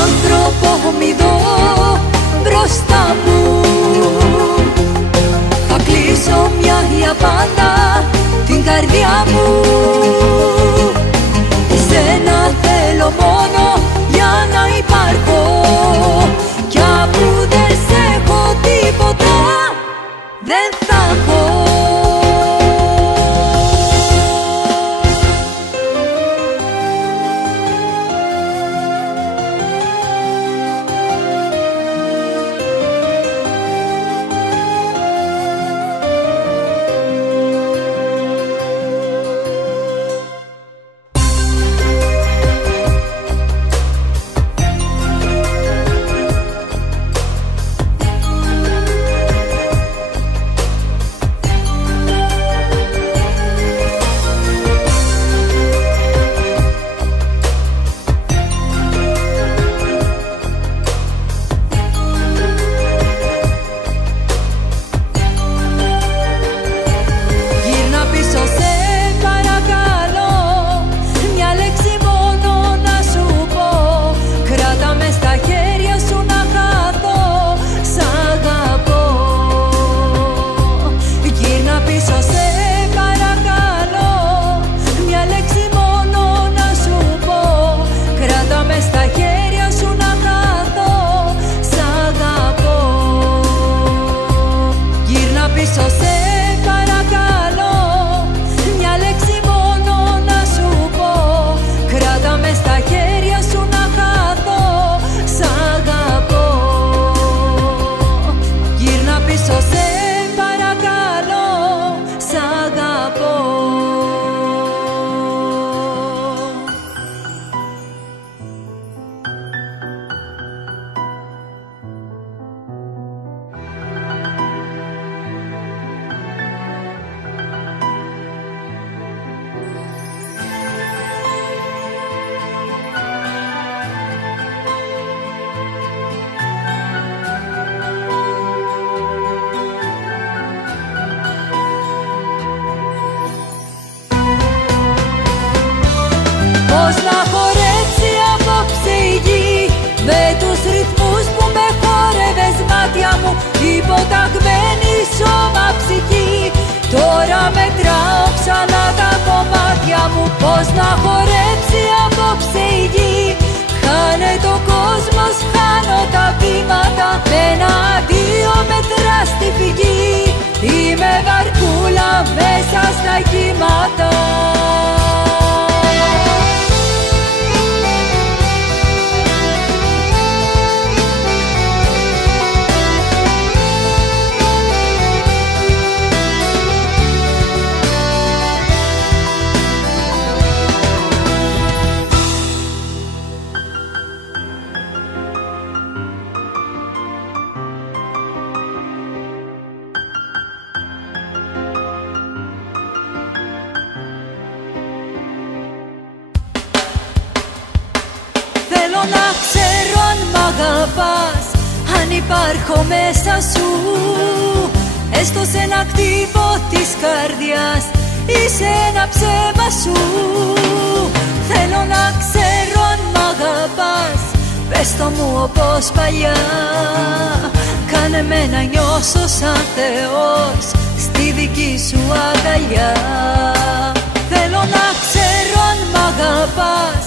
Ανθρωπόμηδο μπροστά μου, θα κλείσω μια για πάντα την καρδιά μου. Εσένα θέλω μόνο για να υπάρχω, κι αφού δεν σε έχω τίποτα δεν θα έχω. Πώς να χορέψει απόψε η γη με τους ρυθμούς που με χόρευες μάτια μου, υποταγμένη σώμα ψυχή. Τώρα μετράω ξανά τα κομμάτια μου. Πώς να χορέψει απόψε η γη, χάνεται ο κόσμος, χάνω τα βήματα. Με ένα αντίο μετρά στη φυγή, είμαι βαρκούλα μέσα στα κύματα. Θέλω να ξέρω αν μ' αγαπάς, αν υπάρχω μέσα σου, έστω σε ένα κτύπο της καρδιάς ή σε ένα ψέμα σου. Θέλω να ξέρω αν μ' αγαπάς, πες το μου όπως παλιά. Κάνε με να νιώσω σαν Θεός στη δική σου αγκαλιά. Θέλω να ξέρω αν μ' αγαπάς,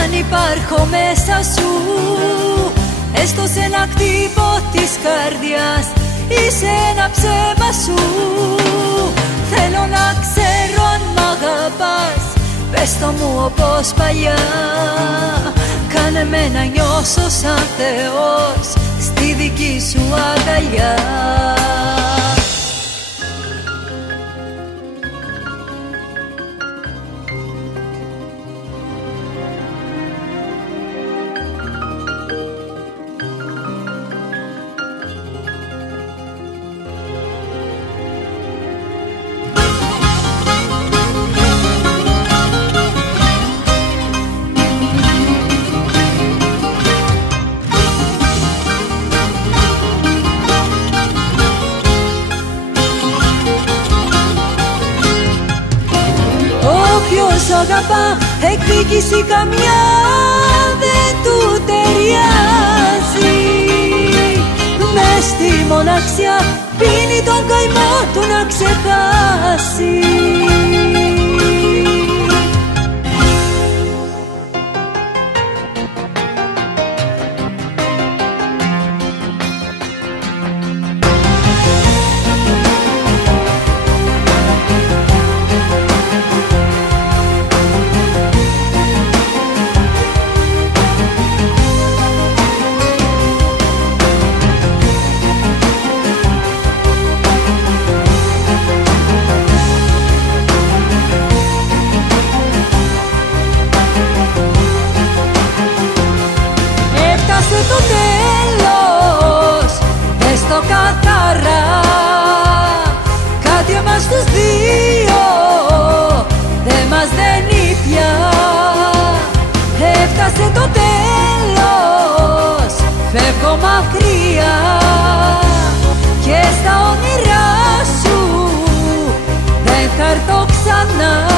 αν υπάρχω μέσα σου, έστω σε ένα κτύπο της καρδιάς ή σε ένα ψέμα σου. Θέλω να ξέρω αν μ' αγαπάς, πες το μου όπως παλιά. Κάνε με να νιώσω σαν Θεός στη δική σου αγκαλιά. όσο αγαπά, εκδίκηση καμιά δεν του ταιριάζει. Μες στη μοναξιά πίνει τον καημό του να ξεχάσει. Το τέλος, πες το καθαρά, κάτι εμάς τους δύο δεν μας δένει πια. Έφτασε το τέλος, φεύγω μακριά και στα όνειρά σου δεν θα έρθω ξανά.